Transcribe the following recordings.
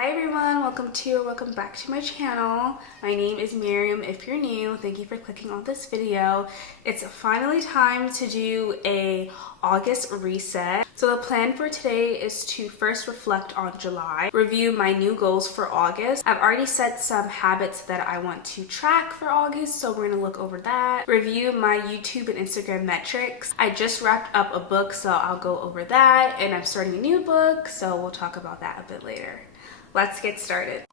Hi everyone, welcome back to my channel. My name is Miriam. If you're new, thank you for clicking on this video. It's finally time to do a August reset. So the plan for today is to first reflect on July, review my new goals for August. I've already set some habits that I want to track for August, so we're gonna look over that. Review my YouTube and Instagram metrics. I just wrapped up a book, so I'll go over that, and I'm starting a new book, so we'll talk about that a bit later. Let's get started.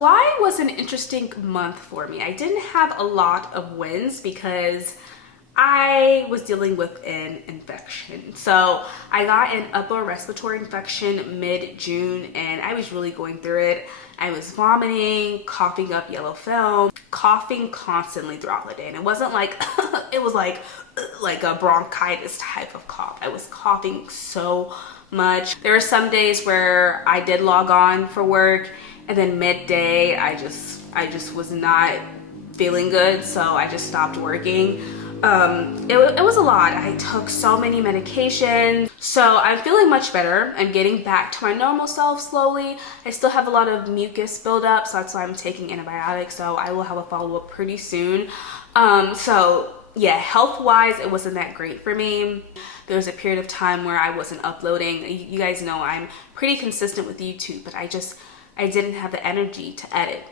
July was an interesting month for me. I didn't have a lot of wins because I was dealing with an infection. So I got an upper respiratory infection mid-June and I was really going through it. I was vomiting, coughing up yellow film, coughing constantly throughout the day. And it wasn't like, it was like a bronchitis type of cough. I was coughing so much. There were some days where I did log on for work and then midday I just was not feeling good, so I just stopped working. It was a lot. I took so many medications, so I'm feeling much better. I'm getting back to my normal self slowly. I still have a lot of mucus buildup, so that's why I'm taking antibiotics, so I will have a follow-up pretty soon. So yeah, health-wise, it wasn't that great for me. There was a period of time where I wasn't uploading. You guys know I'm pretty consistent with YouTube, but I didn't have the energy to edit.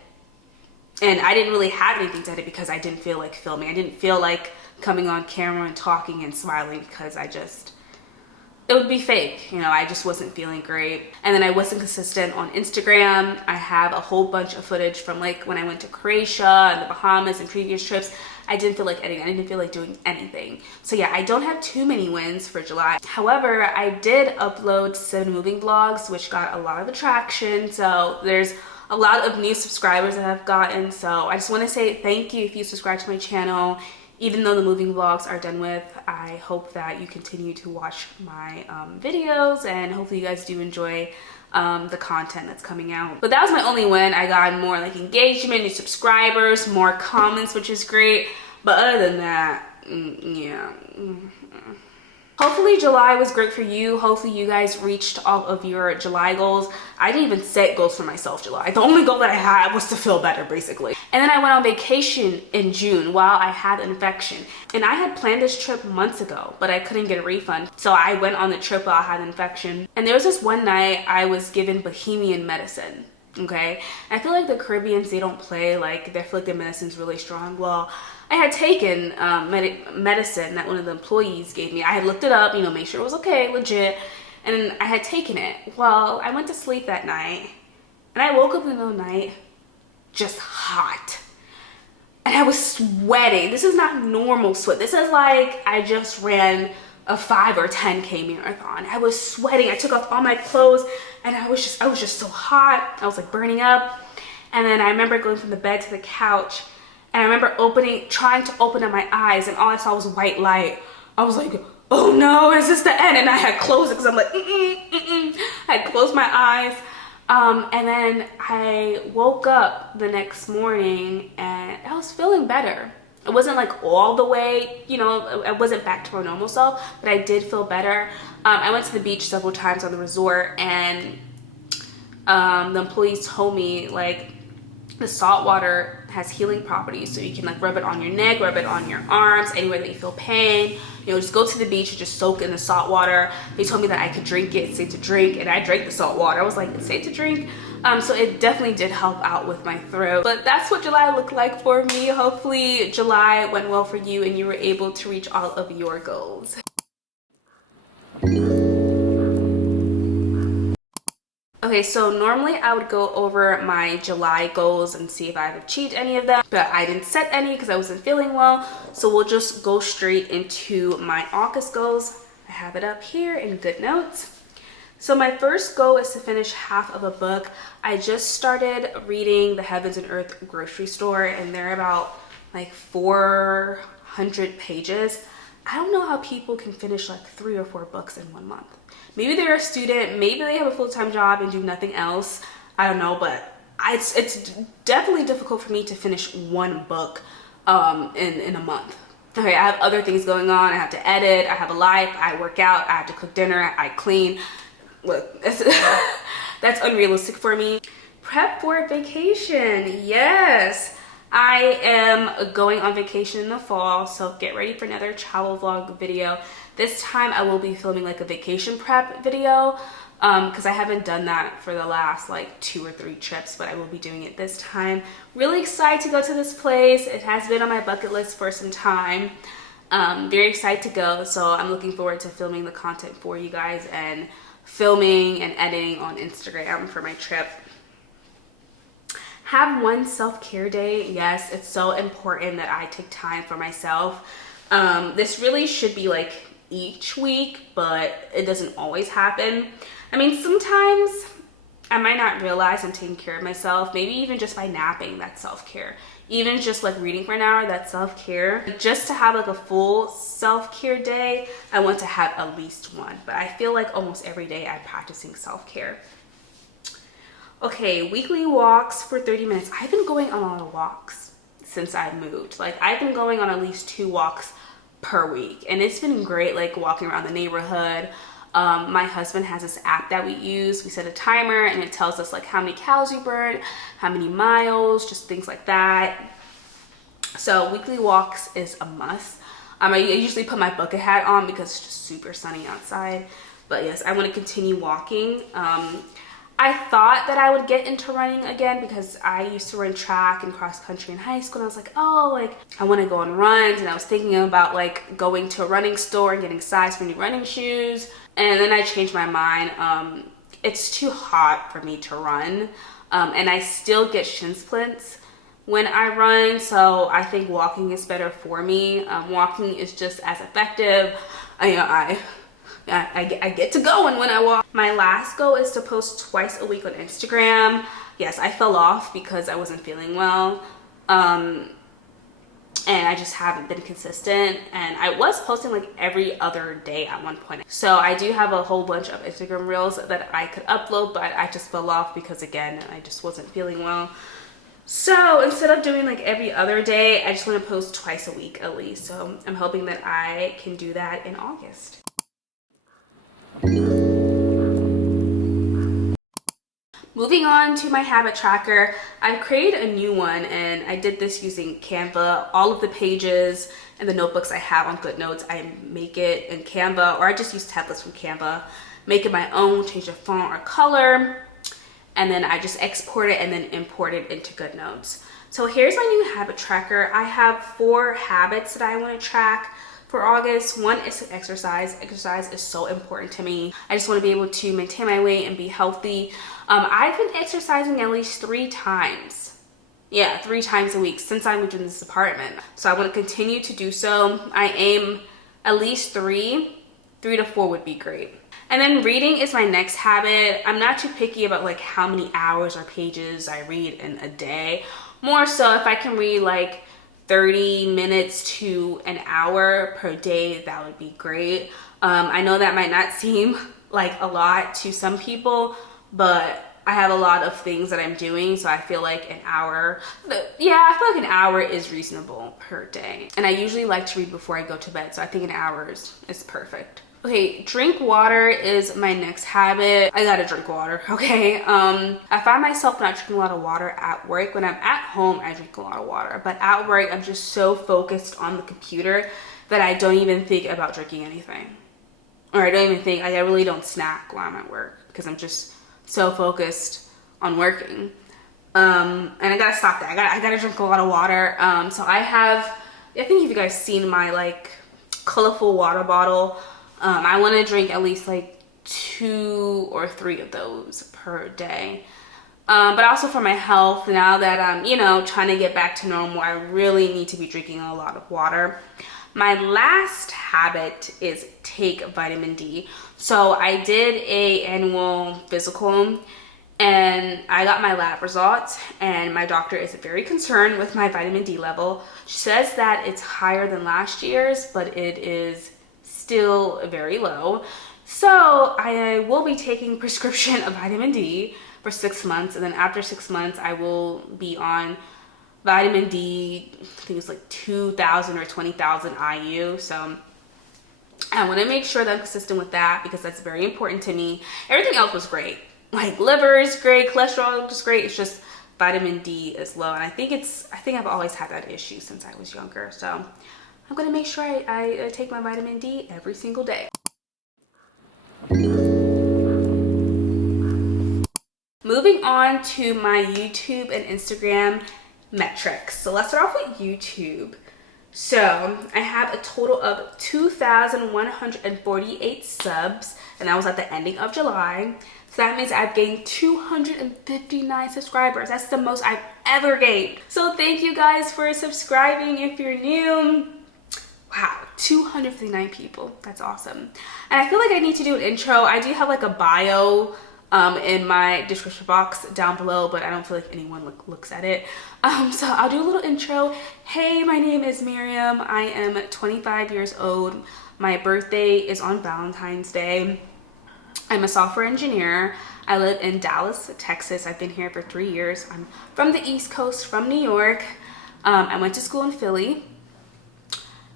And I didn't really have anything to edit because I didn't feel like filming. I didn't feel like coming on camera and talking and smiling because it would be fake. You know, I just wasn't feeling great. And then I wasn't consistent on Instagram. I have a whole bunch of footage from like when I went to Croatia and the Bahamas and previous trips. I didn't feel like editing. I didn't feel like doing anything. So yeah, I don't have too many wins for July. However, I did upload 7 moving vlogs, which got a lot of attraction. So there's a lot of new subscribers that I've gotten. So I just want to say thank you if you subscribe to my channel. Even though the moving vlogs are done with, I hope that you continue to watch my videos, and hopefully you guys do enjoy the content that's coming out. But that was my only win. I got more like engagement, new subscribers, more comments, which is great. But other than that, yeah. Hopefully July was great for you. Hopefully you guys reached all of your July goals. I didn't even set goals for myself July. The only goal that I had was to feel better, basically. And then I went on vacation in June while I had an infection. And I had planned this trip months ago, but I couldn't get a refund. So I went on the trip while I had an infection. And there was this one night I was given Bohemian medicine. Okay, I feel like the Caribbeans, they don't play, like they feel like their medicine's really strong. Well, I had taken medicine that one of the employees gave me. I had looked it up, you know, make sure it was okay, legit, and I had taken it. Well, I went to sleep that night and I woke up in the middle of the night just hot and I was sweating. This is not normal sweat. This is like I just ran a 5 or 10K marathon. I was sweating. I took off all my clothes and I was just so hot. I was like burning up. And then I remember going from the bed to the couch, and I remember trying to open up my eyes, and all I saw was white light. I was like, oh no, is this the end? And I had closed it because I'm like, I had closed my eyes. And then I woke up the next morning and I was feeling better. It wasn't like all the way, you know, I wasn't back to my normal self, but I did feel better. I went to the beach several times on the resort, and the employees told me like the salt water has healing properties, so you can like rub it on your neck, rub it on your arms, anywhere that you feel pain. You know, just go to the beach and just soak in the salt water. They told me that I could drink it, it's safe to drink, and I drank the salt water. I was like, it's safe to drink. So it definitely did help out with my throat. But that's what July looked like for me. Hopefully July went well for you and you were able to reach all of your goals. Okay, so normally I would go over my July goals and see if I've achieved any of them, but I didn't set any because I wasn't feeling well. So we'll just go straight into my August goals. I have it up here in good notes. So my first goal is to finish half of a book. I just started reading The Heavens and Earth Grocery Store, and they're about like 400 pages. I don't know how people can finish like 3 or 4 books in 1 month. Maybe they're a student, maybe they have a full-time job and do nothing else. I don't know, but it's definitely difficult for me to finish 1 book in a month. Okay, I have other things going on. I have to edit, I have a life, I work out, I have to cook dinner, I clean. Look, that's unrealistic for me. Prep for vacation, yes. I am going on vacation in the fall, so get ready for another travel vlog video. This time I will be filming like a vacation prep video because I haven't done that for the last like 2 or 3 trips, but I will be doing it this time. Really excited to go to this place. It has been on my bucket list for some time. Very excited to go, so I'm looking forward to filming the content for you guys and filming and editing on Instagram for my trip. Have one self-care day. Yes, it's so important that I take time for myself. This really should be like each week, but it doesn't always happen. I mean, sometimes I might not realize I'm taking care of myself. Maybe even just by napping, that's self-care. Even just like reading for an hour, that's self-care. Just to have like a full self-care day, I want to have at least one. But I feel like almost every day I'm practicing self-care. Okay, weekly walks for 30 minutes. I've been going on a lot of walks since I moved. Like, I've been going on at least 2 walks per week, and it's been great, like walking around the neighborhood. My husband has this app that we use. We set a timer and it tells us like how many calories we burn, how many miles, just things like that. So weekly walks is a must. I usually put my bucket hat on because it's just super sunny outside. But yes, I want to continue walking. I thought that I would get into running again because I used to run track and cross country in high school, and I was like, oh, like I want to go on runs, and I was thinking about like going to a running store and getting size for new running shoes, and then I changed my mind. It's too hot for me to run, and I still get shin splints when I run, so I think walking is better for me. Walking is just as effective. I get to going when I walk. My last goal is to post twice a week on Instagram. Yes, I fell off because I wasn't feeling well. And I just haven't been consistent. And I was posting like every other day at one point. So I do have a whole bunch of Instagram reels that I could upload, but I just fell off because again, I just wasn't feeling well. So instead of doing like every other day, I just want to post twice a week at least. So I'm hoping that I can do that in August. Moving on to my habit tracker, I've created a new one, and I did this using Canva. All of the pages and the notebooks I have on GoodNotes, I make it in Canva, or I just use templates from Canva, make it my own, change the font or color, and then I just export it and then import it into GoodNotes. So here's my new habit tracker. I have 4 habits that I want to track for August. One is exercise. Exercise is so important to me. I just want to be able to maintain my weight and be healthy. I've been exercising at least 3 times. Yeah, 3 times a week since I moved in this apartment. So I want to continue to do so. I aim at least 3 to 4 would be great. And then reading is my next habit. I'm not too picky about like how many hours or pages I read in a day. More so if I can read like 30 minutes to an hour per day, that would be great. I know that might not seem like a lot to some people, but I have a lot of things that I'm doing, so I feel like an hour, I feel like an hour is reasonable per day. And I usually like to read before I go to bed, so I think an hour is perfect. Okay, drink water is my next habit. I gotta drink water, okay? I find myself not drinking a lot of water at work. When I'm at home, I drink a lot of water, but at work, I'm just so focused on the computer that I don't even think about drinking anything. Or I don't even think, I really don't snack while I'm at work because I'm just so focused on working. And I gotta stop that. I gotta drink a lot of water. So I think if you guys seen my like colorful water bottle, I want to drink at least like 2 or 3 of those per day. But also for my health, now that I'm, trying to get back to normal, I really need to be drinking a lot of water. My last habit is take vitamin D. So I did a annual physical and I got my lab results, and my doctor is very concerned with my vitamin D level. She says that it's higher than last year's, but it is still very low. So I will be taking prescription of vitamin D for 6 months, and then after 6 months I will be on vitamin D, I think it's like 2,000 or 20,000 IU. So I want to make sure that I'm consistent with that because that's very important to me. Everything else was great. Like liver is great, cholesterol is great. It's just vitamin D is low. And I think I've always had that issue since I was younger. So I'm going to make sure I take my vitamin D every single day. Moving on to my YouTube and Instagram metrics. So let's start off with YouTube. So I have a total of 2,148 subs, and that was at the ending of July. So that means I've gained 259 subscribers. That's the most I've ever gained. So thank you guys for subscribing if you're new. Wow, 259 people. That's awesome. And I feel like I need to do an intro. I do have like a bio in my description box down below, but I don't feel like anyone looks at it. So I'll do a little intro. Hey, my name is Maryam. I am 25 years old. My birthday is on Valentine's Day. I'm a software engineer. I live in Dallas, Texas. I've been here for 3 years. I'm from the East Coast, from New York. I went to school in Philly.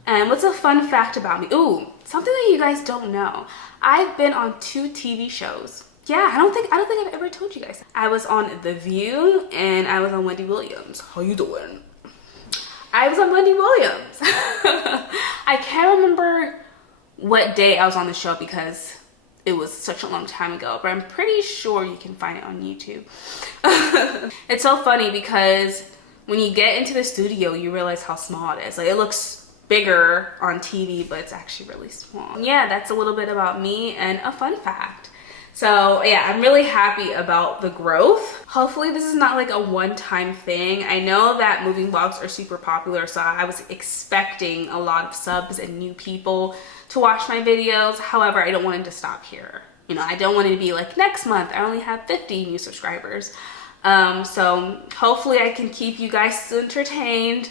And what's a fun fact about me? Ooh, something that you guys don't know. I've been on 2 TV shows. Yeah, I don't think I've ever told you guys. I was on The View and I was on Wendy Williams. How you doing? I was on Wendy Williams. I can't remember what day I was on the show because it was such a long time ago, but I'm pretty sure you can find it on YouTube. It's so funny because when you get into the studio, you realize how small it is. Like, it looks bigger on TV, but it's actually really small. Yeah, that's a little bit about me and a fun fact. So yeah, I'm really happy about the growth. Hopefully this is not like a one-time thing. I know that moving vlogs are super popular, so I was expecting a lot of subs and new people to watch my videos. However, I don't want it to stop here. You know, I don't want it to be like next month I only have 50 new subscribers. So hopefully I can keep you guys entertained.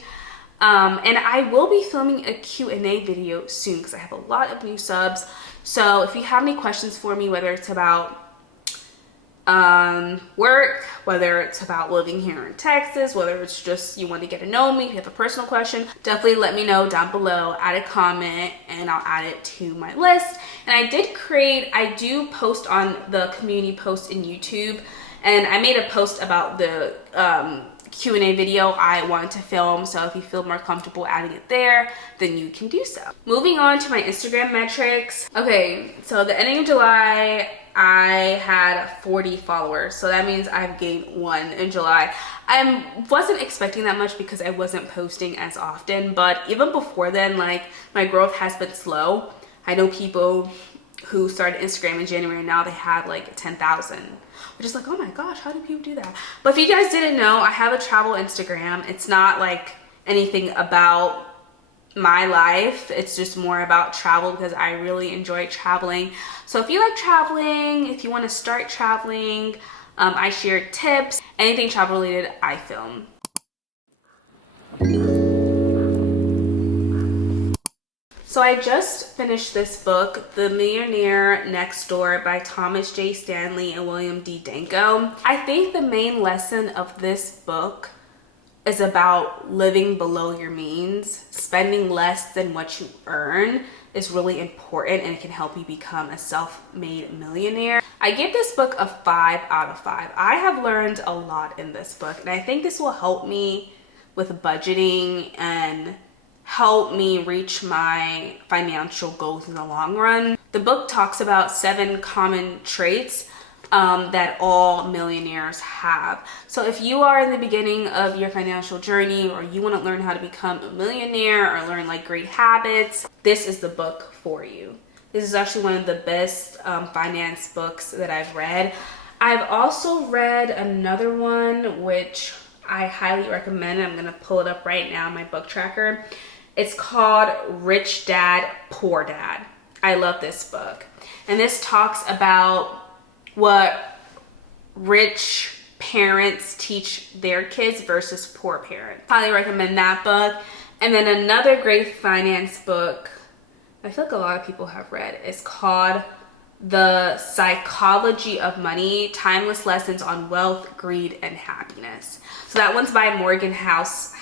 And I will be filming a Q&A video soon because I have a lot of new subs. So if you have any questions for me, whether it's about work, whether it's about living here in Texas, whether it's just you want to get to know me, if you have a personal question, definitely let me know down below, add a comment, and I'll add it to my list. And I do post on the community post in YouTube, and I made a post about the Q&A video I wanted to film, so if you feel more comfortable adding it there, then you can do so. Moving on to my Instagram metrics. Okay, so the ending of July, I had 40 followers, so that means I've gained 1 in July. I wasn't expecting that much because I wasn't posting as often, but even before then, like, my growth has been slow. I know people who started Instagram in January and now they have like 10,000. Which is like, oh my gosh, how do people do that? But if you guys didn't know, I have a travel Instagram. It's not like anything about my life. It's just more about travel because I really enjoy traveling. So if you like traveling, if you want to start traveling, I share tips. Anything travel related, I film. So I just finished this book, The Millionaire Next Door by Thomas J. Stanley and William D. Danko. I think the main lesson of this book is about living below your means. Spending less than what you earn is really important and it can help you become a self-made millionaire. I give this book a 5 out of 5. I have learned a lot in this book and I think this will help me with budgeting and help me reach my financial goals in the long run. The book talks about 7 common traits that all millionaires have. So if you are in the beginning of your financial journey or you want to learn how to become a millionaire or learn like great habits, this is the book for you. This is actually one of the best finance books that I've read. I've also read another one which I highly recommend. I'm going to pull it up right now, my book tracker. It's called Rich Dad, Poor Dad. I love this book. And this talks about what rich parents teach their kids versus poor parents. Highly recommend that book. And then another great finance book I feel like a lot of people have read is called The Psychology of Money, Timeless Lessons on Wealth, Greed, and Happiness. So that one's by Morgan Housel.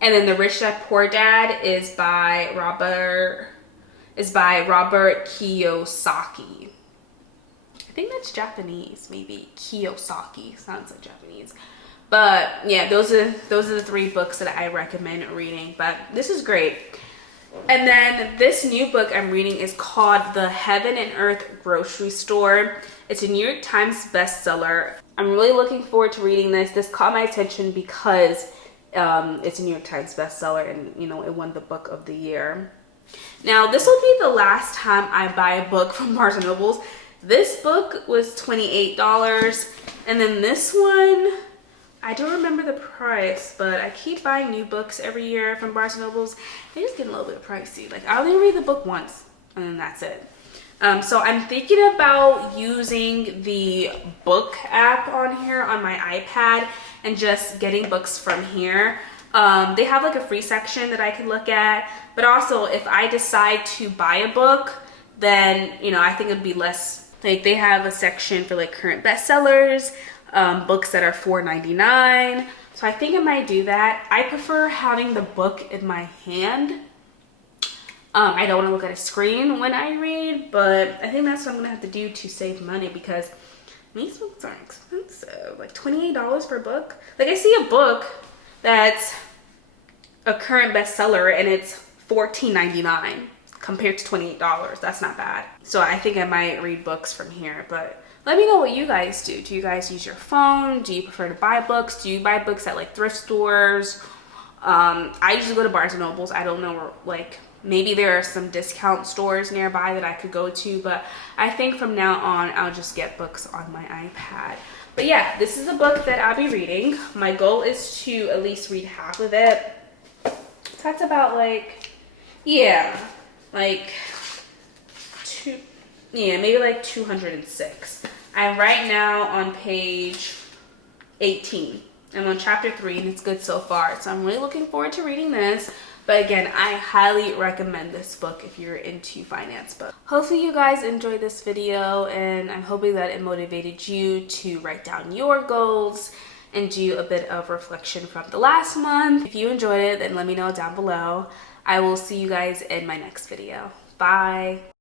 And then The Rich Dad Poor Dad is by Robert Kiyosaki. I think that's Japanese, maybe. Kiyosaki sounds like Japanese. But yeah, those are the 3 books that I recommend reading. But this is great. And then this new book I'm reading is called The Heaven and Earth Grocery Store. It's a New York Times bestseller. I'm really looking forward to reading this. This caught my attention because it's a New York Times bestseller, and you know, it won the Book of the Year. Now, this will be the last time I buy a book from Barnes & Nobles. This book was $28, and then this one, I don't remember the price, but I keep buying new books every year from Barnes & Nobles. They just get a little bit pricey. Like, I only read the book once, and then that's it. So I'm thinking about using the book app on here on my iPad and just getting books from here. They have like a free section that I can look at, but also if I decide to buy a book, then, you know, I think it'd be less, like they have a section for like current bestsellers, books that are $4.99. So I think I might do that. I prefer having the book in my hand. I don't want to look at a screen when I read, but I think that's what I'm going to have to do to save money, because these books are expensive. Like $28 for a book. Like, I see a book that's a current bestseller and it's $14.99 compared to $28. That's not bad. So I think I might read books from here, but let me know what you guys do. Do you guys use your phone? Do you prefer to buy books? Do you buy books at like thrift stores? I usually go to Barnes & Nobles. I don't know, like, maybe there are some discount stores nearby that I could go to, but I think from now on, I'll just get books on my iPad. But yeah, this is a book that I'll be reading. My goal is to at least read half of it. That's about like, yeah, like maybe like 206. I'm right now on page 18. I'm on chapter 3 and it's good so far. So I'm really looking forward to reading this. But again, I highly recommend this book if you're into finance books. Hopefully you guys enjoyed this video, and I'm hoping that it motivated you to write down your goals and do a bit of reflection from the last month. If you enjoyed it, then let me know down below. I will see you guys in my next video. Bye.